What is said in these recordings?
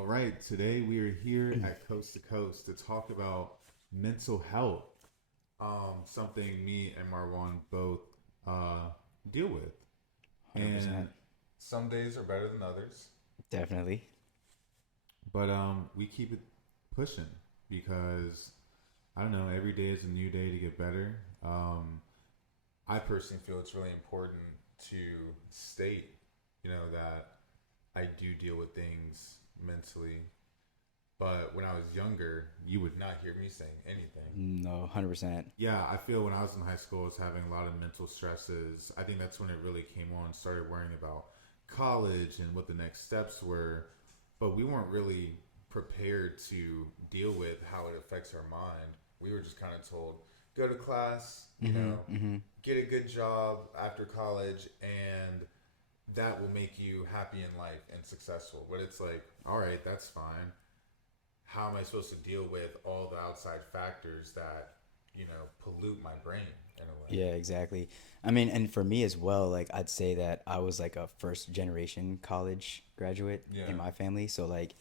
All right, today we are here at Coast to Coast to talk about mental health. Something me and Marwan both uh, deal with, and 100%. some days are better than others. Definitely. But we keep it pushing because I don't know. Every day is a new day to get better. I personally feel it's really important to state, that I do deal with things mentally. But when I was younger, you would not hear me saying anything. No, 100%. Yeah, I feel when I was in high school, I was having a lot of mental stresses. I think that's when it really came on, started worrying about college and what the next steps were. But we weren't really prepared to deal with how it affects our mind. We were just kind of told, go to class, get a good job after college, and that will make you happy in life and successful. But it's like, all right, that's fine. How am I supposed to deal with all the outside factors that, pollute my brain in a way? Yeah, exactly. I mean, and for me as well, like I'd say that I was like a first generation college graduate Yeah. in my family. So like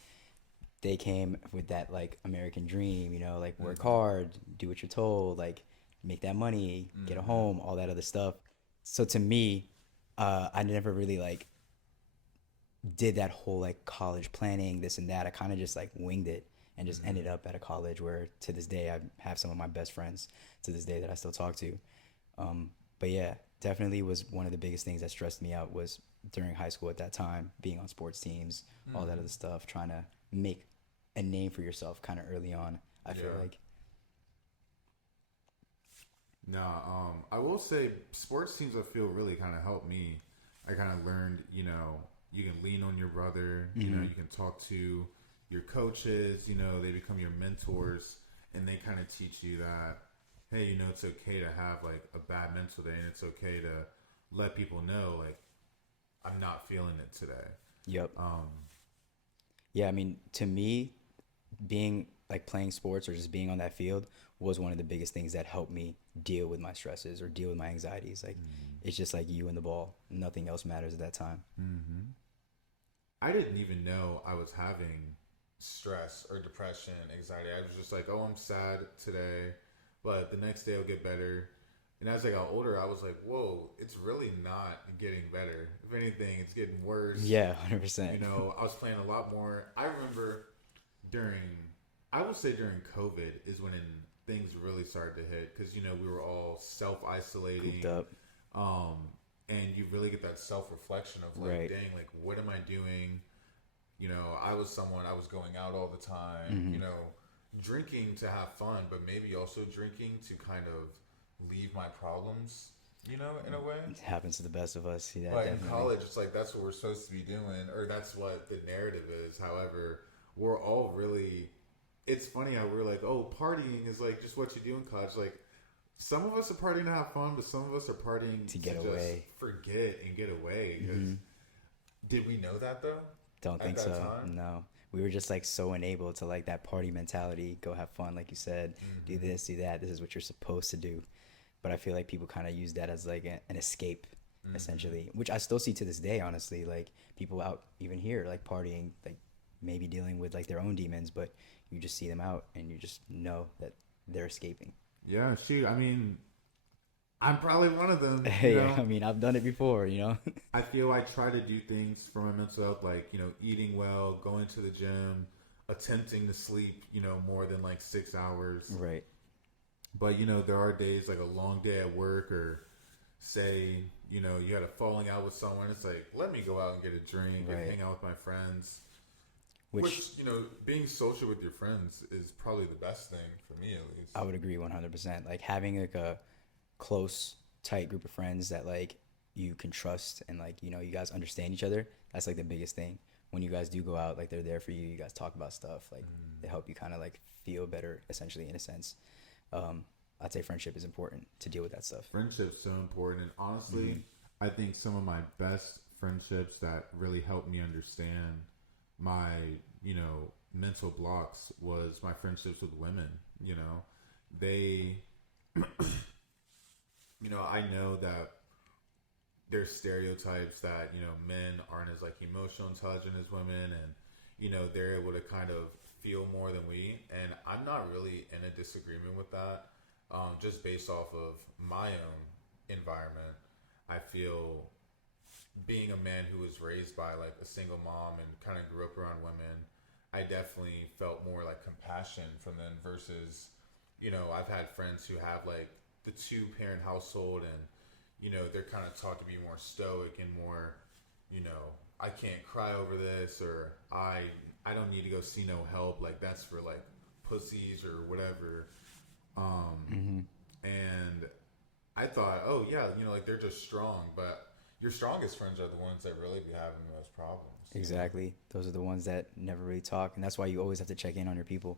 they came with that like American dream, like work Mm-hmm. hard, do what you're told, like make that money, get a Mm-hmm. home, all that other stuff. So to me, I never really like did that whole like college planning, this and that. I kind of just like winged it and just Mm-hmm. ended up at a college where to this day I have some of my best friends to this day that I still talk to. But yeah, definitely was one of the biggest things that stressed me out was during high school at that time, being on sports teams, all that Mm-hmm. other stuff, trying to make a name for yourself kind of early on. I feel Yeah. like. No, I will say sports teams I feel really kind of helped me. I kind of learned, you can lean on your brother, Hmm. you can talk to your coaches, they become your mentors and they kind of teach you that, hey, it's okay to have like a bad mental day and it's okay to let people know, like, I'm not feeling it today. Yep. Um, Yeah, I mean, to me, being like playing sports or just being on that field was one of the biggest things that helped me deal with my stresses or deal with my anxieties. Like it's just like you and the ball. Nothing else matters at that time. mm-hmm. I didn't even know I was having stress or depression, anxiety. I was just like, oh, I'm sad today, but the next day will get better. And as I got older, I was like, whoa, it's really not getting better. If anything, it's getting worse. Yeah, 100%. I was playing a lot more. I remember during, I would say during COVID is when things really started to hit because, we were all self Cooped isolating. up. Um, and you really get that self reflection of like, Right. dang, like, what am I doing? I was someone, I was going out all the time, Hmm. drinking to have fun, but maybe also drinking to kind of leave my problems, in a way. It happens to the best of us. Yeah, But in definitely. college, it's like that's what we're supposed to be doing, or that's what the narrative is. However, we're all really. It's funny how we're like, oh, partying is like just what you do in college. Like, some of us are partying to have fun, but some of us are partying To to get just away. forget and get away. Because Hmm. did we know that though Don't at think that so. time? No. We were just like so enabled to like that party mentality, go have fun, like you said, do Mm-hmm. this, do that. This is what you're supposed to do. But I feel like people kind of use that as like an escape, Mm-hmm. essentially, which I still see to this day, honestly. Like people out even here, like partying, like maybe dealing with like their own demons, but you just see them out and you just know that they're escaping. Yeah, shoot. I mean, I'm probably one of them. Yeah, I mean, I've done it before. I feel I try to do things for my mental health, like eating well, going to the gym, attempting to sleep, more than like 6 hours. Right. But there are days like a long day at work, or say you had a falling out with someone. It's like let me go out and get a drink and Right. hang out with my friends. Which Which being social with your friends is probably the best thing for me at least. I would agree 100%. Like having like a close, tight group of friends that like you can trust and like you guys understand each other. That's like the biggest thing. When you guys do go out, like they're there for you. You guys talk about stuff. Like they help you kind of like feel better, essentially in a sense. Um, I'd say friendship is important to deal with that stuff. Friendship's so important, and Hmm. honestly, I think some of my best friendships that really helped me understand my mental blocks was my friendships with women. They I know that there's stereotypes that men aren't as like emotional intelligent as women, and they're able to kind of feel more than we. And I'm not really in a disagreement with that. Just based off of my own environment, I feel being a man who was raised by like a single mom and kind of grew up around women, I definitely felt more like compassion from them versus, I've had friends who have like the two parent household and, they're kind of taught to be more stoic and more, I can't cry over this or I don't need to go see no help. Like that's for like pussies or whatever. And I thought, oh yeah, like they're just strong, but your strongest friends are the ones that really be having the most problems. Exactly. Those are the ones that never really talk, and that's why you always have to check in on your people.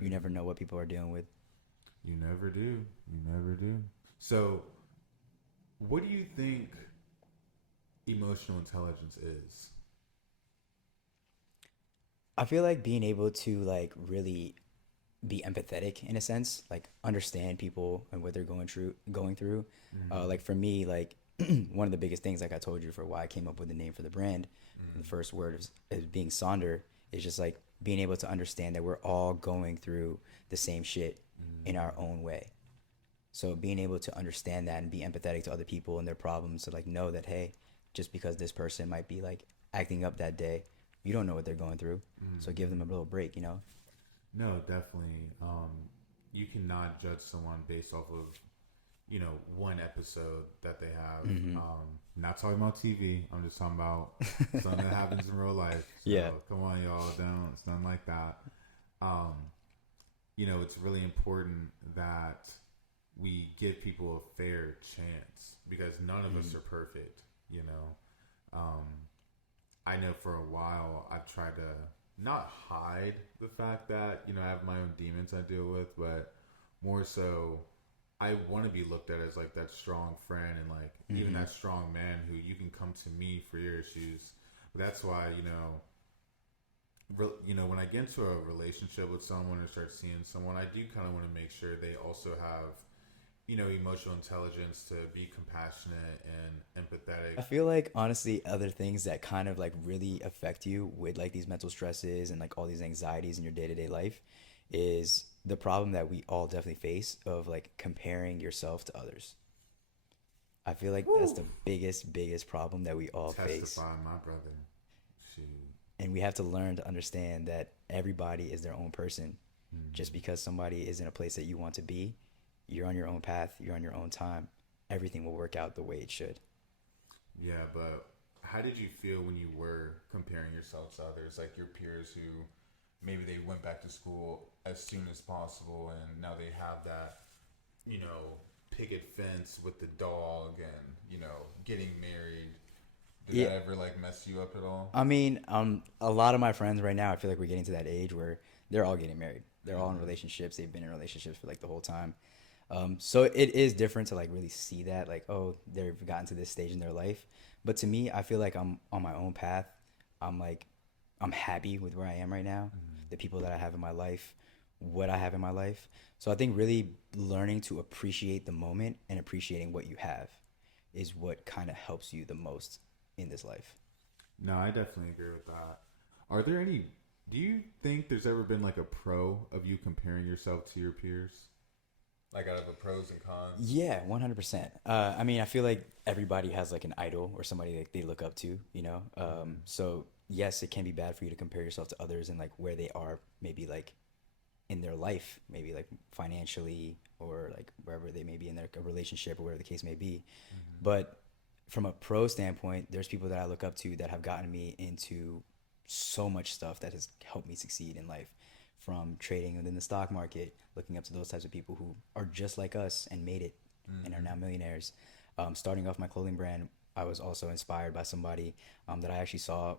You never know what people are dealing with. You never do. You never do. So, what do you think emotional intelligence is? I feel like being able to like really be empathetic in a sense, like understand people and what they're going through. Like for me, like one of the biggest things, like I told you, for why I came up with the name for the brand, the first word is being Sonder, is just like being able to understand that we're all going through the same shit in our own way. So being able to understand that and be empathetic to other people and their problems, to like know that, hey, just because this person might be like acting up that day, you don't know what they're going through. So give them a little break, No, definitely. You cannot judge someone based off of, one episode that they have. Not talking about TV. I'm just talking about something that happens in real life. So, Yeah. come on, y'all. Don't. It's nothing like that. It's really important that we give people a fair chance because none of us are perfect, I know for a while I've tried to not hide the fact that, I have my own demons I deal with, but more so I want to be looked at as like that strong friend and like even that strong man who you can come to me for your issues. But that's why, when I get into a relationship with someone or start seeing someone, I do kind of want to make sure they also have, emotional intelligence to be compassionate and empathetic. I feel like honestly, other things that kind of like really affect you with like these mental stresses and like all these anxieties in your day to day life is the problem that we all definitely face of like comparing yourself to others. I feel like that's the biggest problem that we all face. Testify, my brother. Shoot. And we have to learn to understand that everybody is their own person. Just because somebody is in a place that you want to be, you're on your own path, you're on your own time. Everything will work out the way it should. Yeah, but how did you feel when you were comparing yourself to others, like your peers who maybe they went back to school as soon as possible and now they have that, picket fence with the dog and, getting married? Did that ever like mess you up at all? I mean, a lot of my friends right now, I feel like we're getting to that age where they're all getting married. They're all in relationships. They've been in relationships for like the whole time. So it is different to like really see that, like, oh, they've gotten to this stage in their life. But to me, I feel like I'm on my own path. I'm happy with where I am right now, the people that I have in my life, what I have in my life. So I think really learning to appreciate the moment and appreciating what you have is what kind of helps you the most in this life. No, I definitely agree with that. Do you think there's ever been like a pro of you comparing yourself to your peers? Like out of the pros and cons? Yeah, 100%. I mean, I feel like everybody has like an idol or somebody that they look up to, So yes, it can be bad for you to compare yourself to others and like where they are, maybe like in their life, maybe like financially or like wherever they may be in their relationship or whatever the case may be. But from a pro standpoint, there's people that I look up to that have gotten me into so much stuff that has helped me succeed in life. From trading within the stock market, looking up to those types of people who are just like us and made it and are now millionaires. Starting off my clothing brand, I was also inspired by somebody that I actually saw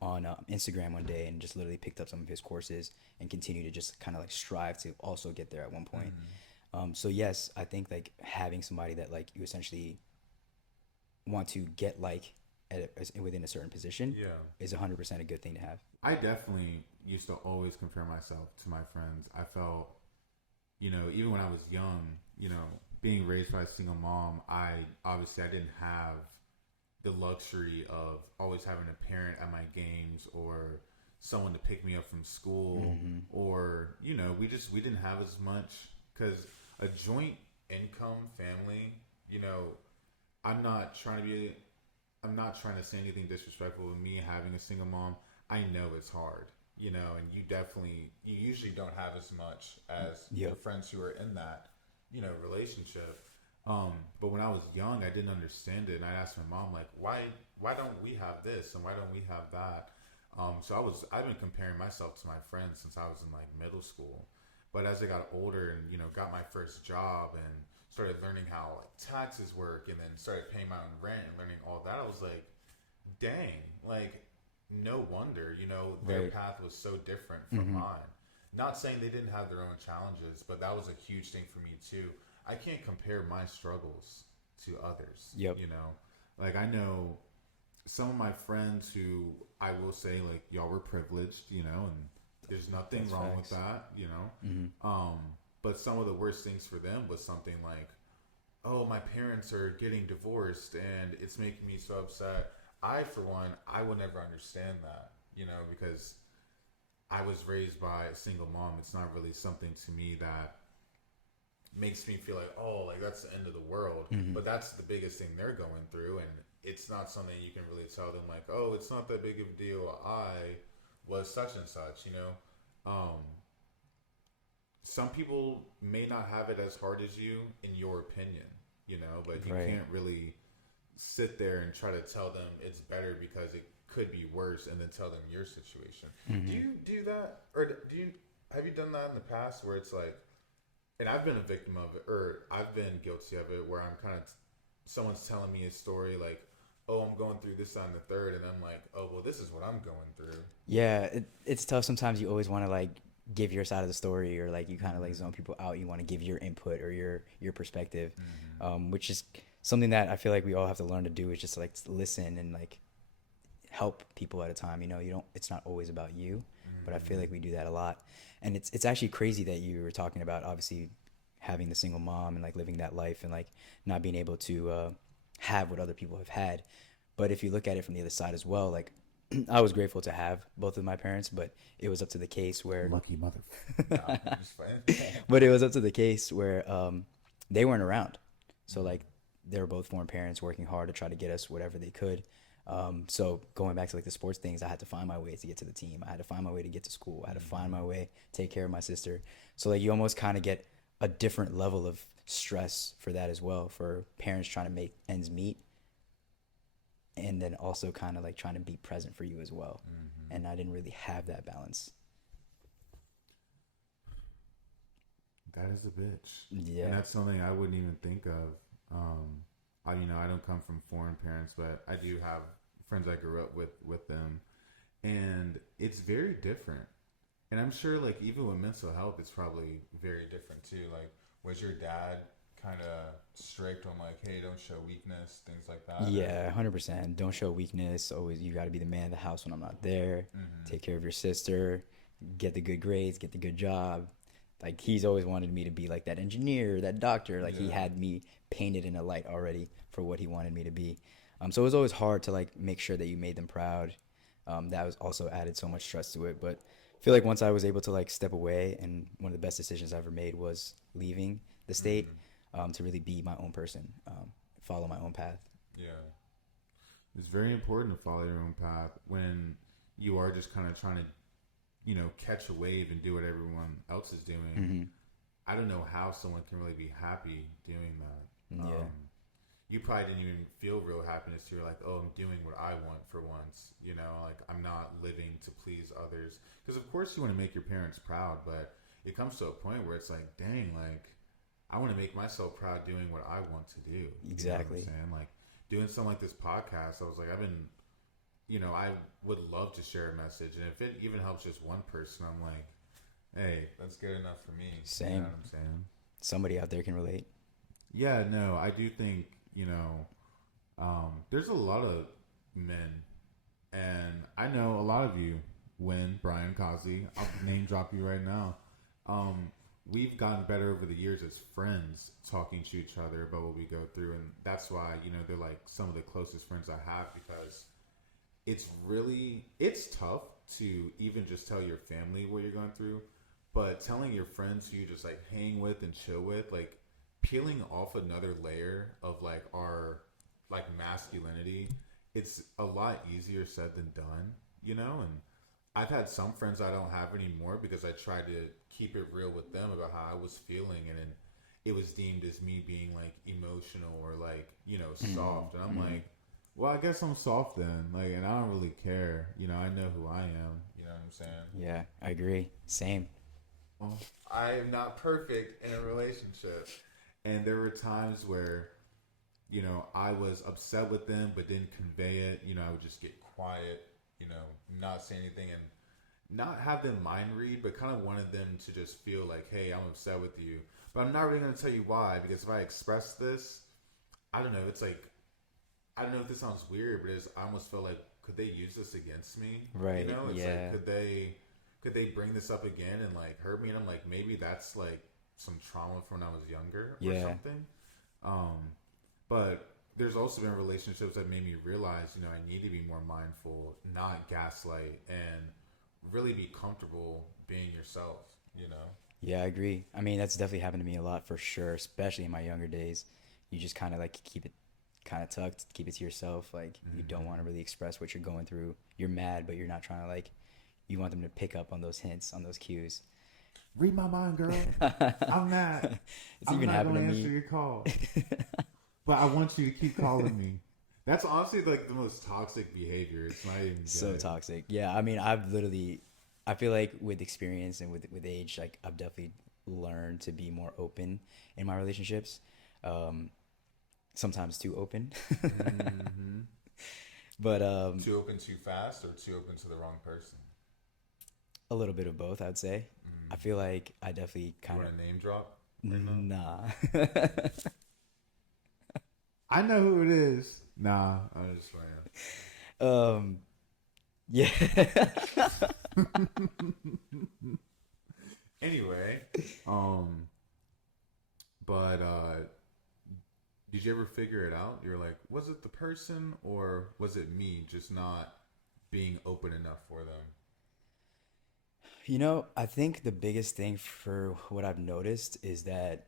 on Instagram one day and just literally picked up some of his courses and continue to just kind of like strive to also get there at one point. So yes, I think like having somebody that like you essentially want to get like within a certain position is 100% a good thing to have. I definitely used to always compare myself to my friends. I felt, even when I was young, being raised by a single mom, I didn't have the luxury of always having a parent at my games or someone to pick me up from school, or we didn't have as much because a joint income family, you know, I'm not trying to be. I'm not trying to say anything disrespectful with me having a single mom. I know it's hard, and you usually don't have as much as Yep. your friends who are in that, relationship. But when I was young, I didn't understand it, and I asked my mom like, why don't we have this and why don't we have that? So I've been comparing myself to my friends since I was in like middle school. But as I got older and got my first job and started learning how like taxes work and then started paying my own rent and learning all that, I was like, dang, like no wonder, their Right. path was so different from mine. Not saying they didn't have their own challenges, but that was a huge thing for me too. I can't compare my struggles to others. Yep. Like I know some of my friends who I will say like y'all were privileged, and there's nothing That's wrong facts. with that. Mm-hmm. But some of the worst things for them was something like, oh, my parents are getting divorced and it's making me so upset. I, for one, I will never understand that, because I was raised by a single mom. It's not really something to me that makes me feel like, oh, like that's the end of the world. Mm-hmm. But that's the biggest thing they're going through. And it's not something you can really tell them, like, oh, it's not that big of a deal. I was such and such. Some people may not have it as hard as you, in your opinion, but you Right. can't really sit there and try to tell them it's better because it could be worse, and then tell them your situation. Mm-hmm. Do you do that, or have you done that in the past where it's like, and I've been a victim of it, or I've been guilty of it, where I'm kind of someone's telling me a story like, oh, I'm going through this, that, and the third, and I'm like, oh, well, this is what I'm going through. Yeah, it's tough. Sometimes you always want to like give your side of the story, or like you kind of like zone people out. You want to give your input or your perspective, which is something that I feel like we all have to learn to do. Is just like listen and like help people at a time. You don't. It's not always about you, but I feel like we do that a lot. And it's actually crazy that you were talking about obviously having the single mom and like living that life and like not being able to have what other people have had. But if you look at it from the other side as well, like I was grateful to have both of my parents, but it was up to the case where Lucky motherfucker. Nah, I'm just playing. but it was up to the case where they weren't around. So like they were both foreign parents working hard to try to get us whatever they could. So going back to like the sports things, I had to find my way to get to the team. I had to find my way to get to school. I had to find my way to take care of my sister. So like you almost kind of get a different level of stress for that as well, for parents trying to make ends meet and then also kind of like trying to be present for you as well. And I didn't really have that balance. That is a bitch. Yeah. And that's something I wouldn't even think of. I don't come from foreign parents, but I do have friends I grew up with them, and it's very different. And I'm sure, like, even with mental health, it's probably very different too. Like, was your dad kind of strict on like, hey, don't show weakness, things like that? Yeah, 100%. Don't show weakness. Always, you got to be the man of the house when I'm not there. Take care of your sister. Get the good grades. Get the good job. Like he's always wanted me to be like that engineer, that doctor. Like he had me painted in a light already for what he wanted me to be. So it was always hard to like make sure that you made them proud. That was also added so much stress to it. But I feel like once I was able to like step away, and one of the best decisions I ever made was leaving the state to really be my own person, follow my own path. Yeah. It's very important to follow your own path when you are just kind of trying to, catch a wave and do what everyone else is doing. I don't know how someone can really be happy doing that. Yeah. You probably didn't even feel real happiness. You're like, oh, I'm doing what I want for once. Like I'm not living to please others. Because of course you want to make your parents proud, but it comes to a point where it's like, dang, like I want to make myself proud doing what I want to do. Exactly. You know what I'm saying? Like doing something like this podcast, I was like, I would love to share a message. And if it even helps just one person, I'm like, hey, that's good enough for me. Same. You know what I'm saying? Somebody out there can relate. Yeah, no, I do think, there's a lot of men, and I know a lot of you, Brian Kazi, I'll name drop you right now. We've gotten better over the years as friends, talking to each other about what we go through, and that's why, they're like some of the closest friends I have, because it's tough to even just tell your family what you're going through, but telling your friends who you just like hang with and chill with, like peeling off another layer of like our like masculinity, it's a lot easier said than done, you know. And I've had some friends I don't have anymore because I tried to keep it real with them about how I was feeling, and then it was deemed as me being like emotional or like, you know, soft. And I'm like, well, I guess I'm soft then. Like, and I don't really care. You know, I know who I am. You know what I'm saying? Yeah, I agree. Same. Well, I am not perfect in a relationship. And there were times where, you know, I was upset with them but didn't convey it. You know, I would just get quiet, you know, not say anything and not have them mind read, but kind of wanted them to just feel like, hey, I'm upset with you. But I'm not really going to tell you why, because if I express this, I don't know, it's like, I don't know if this sounds weird, but I almost feel like, could they use this against me? Right. You know, it's Yeah. like, could they bring this up again and like hurt me? And I'm like, maybe that's like some trauma from when I was younger or Yeah. something. But there's also been relationships that made me realize, you know, I need to be more mindful, not gaslight, and really be comfortable being yourself, you know? Yeah, I agree. I mean, that's definitely happened to me a lot for sure, especially in my younger days. You just kind of like keep it kind of tucked, keep it to yourself. Like, you don't want to really express what you're going through. You're mad, but you're not trying to like, you want them to pick up on those hints, on those cues. Read my mind, girl. I'm mad. It's I'm even not happened going to to answer me. your call. But I want you to keep calling me. That's honestly like the most toxic behavior. It's not even So good. toxic. Yeah, I mean, I feel like with experience and with age, like I've definitely learned to be more open in my relationships. Um, Sometimes too open. Mm-hmm. But Too open too fast or too open to the wrong person? a little bit of both, I'd say. I feel like I definitely You kind want of to name drop right now? nah. I know who it is. Nah, I'm just playing. Yeah. Anyway, um, but did you ever figure it out? You're like, was it the person or was it me just not being open enough for them? You know, I think the biggest thing for what I've noticed is that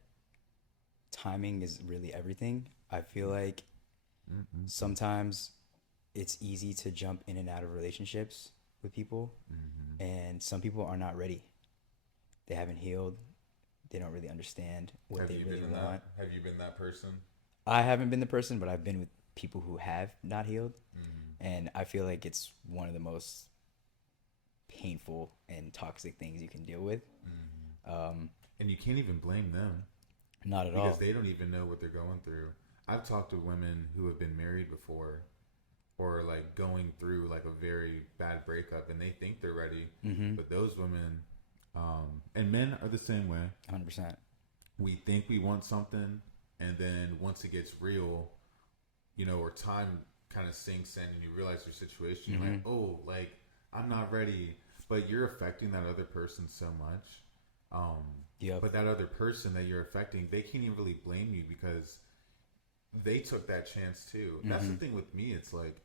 timing is really everything. I feel like Mm-hmm. sometimes it's easy to jump in and out of relationships with people, Mm-hmm. and some people are not ready. They haven't healed. They don't really understand what Have they you really been in want. that? Have you been that person? I haven't been the person, but I've been with people who have not healed, Mm-hmm. and I feel like it's one of the most painful and toxic things you can deal with. Mm-hmm. Um, And you can't even blame them Not at because all. they don't even know what they're going through. I've talked to women who have been married before or like going through like a very bad breakup and they think they're ready, Mm-hmm. but those women and men are the same way. 100%. We think we want something, and then once it gets real, you know, or time kind of sinks in and you realize your situation, you're like, Mm-hmm. oh, like I'm not ready, but you're affecting that other person so much. Um, Yep. but that other person that you're affecting, they can't even really blame you because they took that chance too. That's the Mm-hmm. thing with me. It's like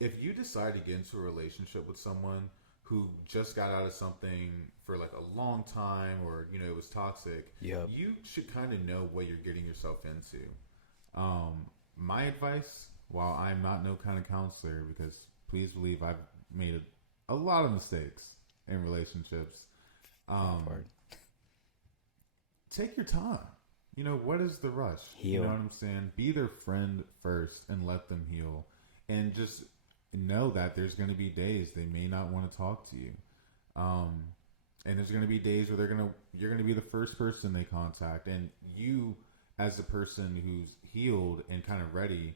if you decide to get into a relationship with someone who just got out of something for like a long time or you know it was toxic, Yep. you should kind of know what you're getting yourself into. My advice, while I'm not no kind of counselor, because please believe I've made a lot of mistakes in relationships. That Um, part. Take your time. You know, what is the rush? You know Heal. what I'm saying? Be their friend first and let them heal. And just know that there's going to be days they may not want to talk to you. Um, and there's going to be days where you're going to be the first person they contact. And you, as the person who's healed and kind of ready,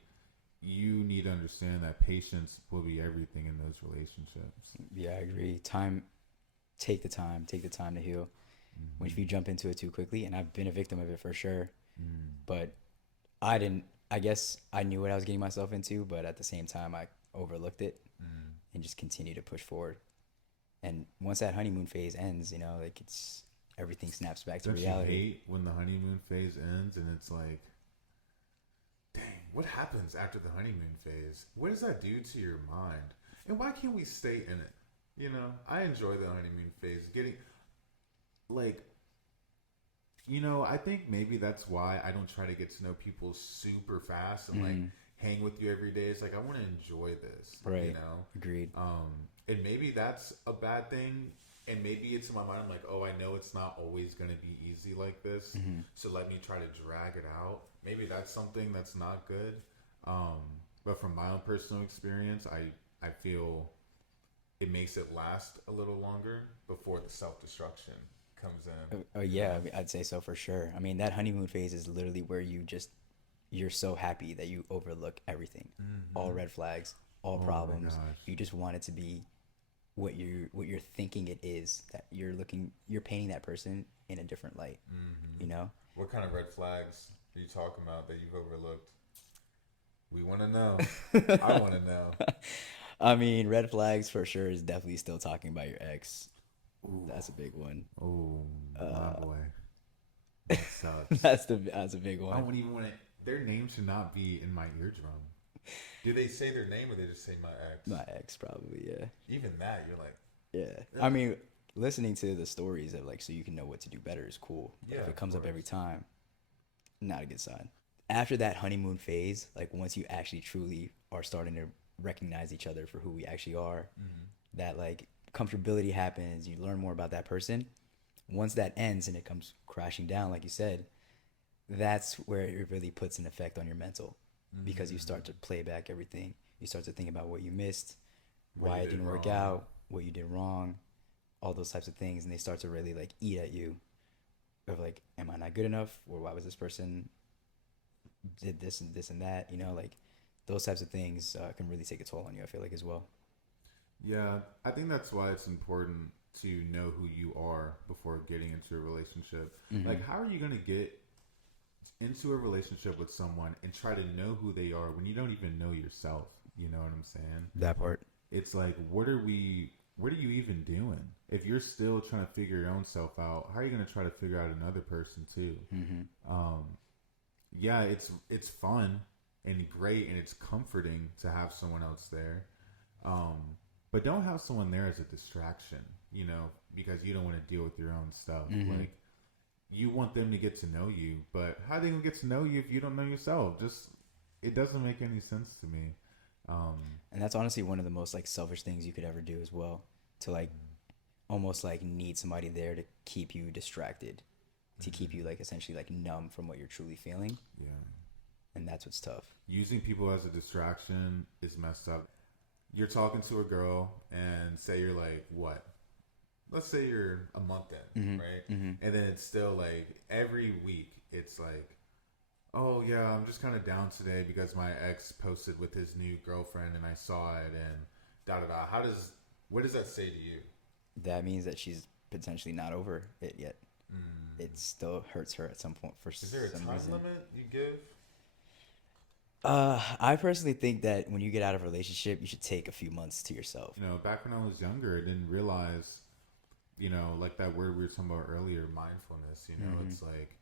you need to understand that patience will be everything in those relationships. Yeah, I agree. Time, take the time. Take the time to heal. When if you jump into it too quickly, and I've been a victim of it for sure, but I didn't. I guess I knew what I was getting myself into, but at the same time, I overlooked it and just continued to push forward. And once that honeymoon phase ends, you know, like it's everything snaps back to Don't you reality. hate when the honeymoon phase ends and it's like, dang, what happens after the honeymoon phase? What does that do to your mind? And why can't we stay in it? You know, I enjoy the honeymoon phase. Getting like, I think maybe that's why I don't try to get to know people super fast and like hang with you every day. It's like I want to enjoy this, Right. you know. Agreed. And maybe that's a bad thing. And maybe it's in my mind. I'm like, oh, I know it's not always going to be easy like this. So let me try to drag it out. Maybe that's something that's not good. But from my own personal experience, I feel it makes it last a little longer before the self destruction comes in. Yeah, I mean, I'd say so for sure. I mean, that honeymoon phase is literally where you're so happy that you overlook everything, all red flags, all Oh my problems. gosh. You just want it to be what you're thinking it is. That you're painting that person in a different light. You know. What kind of red flags are you talking about that you've overlooked? We want to know. I want to know. I mean, red flags for sure is definitely still talking about your ex. Ooh. That's a big one. Oh, my boy. That sucks. That's a big I one. wouldn't even want to. Their name should not be in my eardrum. Do they say their name or they just say my ex? My ex, probably, yeah. Even that, you're like, Yeah. I mean, listening to the stories of like, so you can know what to do better is cool. But Yeah, if of it comes up course. every time, not a good sign. After that honeymoon phase, like once you actually truly are starting to recognize each other for who we actually are, that like comfortability happens, you learn more about that person. Once that ends and it comes crashing down, like you said, that's where it really puts an effect on your mental because you start to play back everything. You start to think about what you missed, What why you it did didn't work wrong. out, what you did wrong, all those types of things, and they start to really like eat at you of like, am I not good enough, or why was this person did this and that? You know, like those types of things can really take a toll on you. I feel like as well. Yeah, I think that's why it's important to know who you are before getting into a relationship. Like, how are you going to get into a relationship with someone and try to know who they are when you don't even know yourself? You know what I'm saying? That part. It's like, what are you even doing? If you're still trying to figure your own self out, how are you going to try to figure out another person too? Yeah, it's fun and great and it's comforting to have someone else there. But don't have someone there as a distraction, because you don't want to deal with your own stuff. Like, you want them to get to know you, but how are they gonna get to know you if you don't know yourself? It doesn't make any sense to me. And that's honestly one of the most like selfish things you could ever do as well. To like almost like need somebody there to keep you distracted, to keep you like essentially like numb from what you're truly feeling. Yeah. And that's what's tough. Using people as a distraction is messed up. You're talking to a girl and say you're like, what? Let's say you're a month in, right? And then it's still like every week it's like, oh yeah, I'm just kind of down today because my ex posted with his new girlfriend and I saw it and da da da. What does that say to you? That means that she's potentially not over it yet. It still hurts her at some point for Is there a some time reason. limit you give? I personally think that when you get out of a relationship, you should take a few months to yourself. Back when I was younger, I didn't realize, like that word we were talking about earlier, mindfulness, it's like,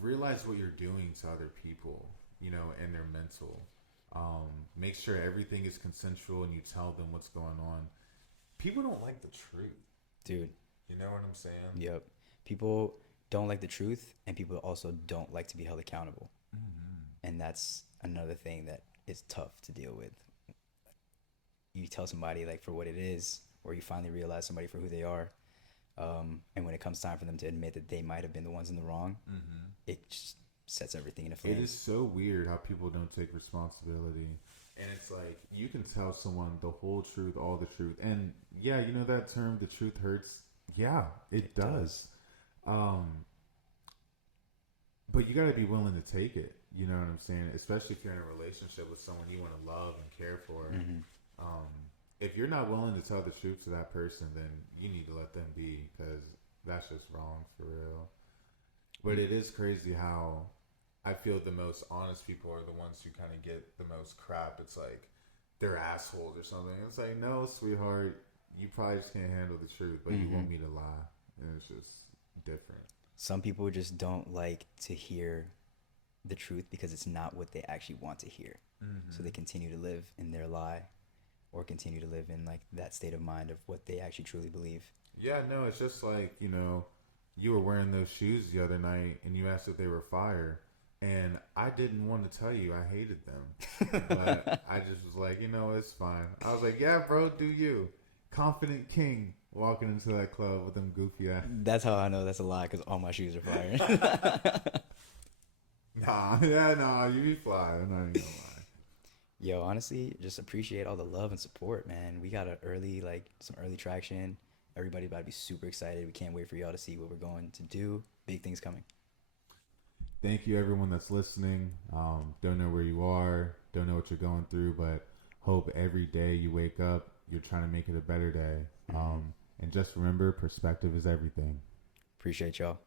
realize what you're doing to other people, and their mental. Make sure everything is consensual and you tell them what's going on. People don't like the truth. Dude. You know what I'm saying? Yep. People don't like the truth, and people also don't like to be held accountable. And that's another thing that is tough to deal with. You tell somebody like for what it is, or you finally realize somebody for who they are, and when it comes time for them to admit that they might have been the ones in the wrong, it just sets everything into flames. It is so weird how people don't take responsibility. And it's like, you can tell someone the whole truth, all the truth. And yeah, that term, the truth hurts. Yeah, it does. But you got to be willing to take it. You know what I'm saying? Especially if you're in a relationship with someone you want to love and care for. If you're not willing to tell the truth to that person, then you need to let them be, because that's just wrong for real. But it is crazy how I feel the most honest people are the ones who kind of get the most crap. It's like they're assholes or something. It's like, no, sweetheart, you probably just can't handle the truth, but you want me to lie. And it's just different. Some people just don't like to hear the truth because it's not what they actually want to hear. So they continue to live in their lie, or continue to live in like that state of mind of what they actually truly believe. Yeah, no, it's just like, you were wearing those shoes the other night and you asked if they were fire. And I didn't want to tell you I hated them. But I just was like, it's fine. I was like, yeah, bro, do you. Confident king walking into that club with them goofy ass. That's how I know that's a lie, because all my shoes are fire. Nah, you be fly. I'm not even gonna lie. Yo, honestly, just appreciate all the love and support, man. We got some early traction. Everybody about to be super excited. We can't wait for y'all to see what we're going to do. Big things coming. Thank you, everyone that's listening. Don't know where you are, don't know what you're going through, but hope every day you wake up, you're trying to make it a better day. And just remember, perspective is everything. Appreciate y'all.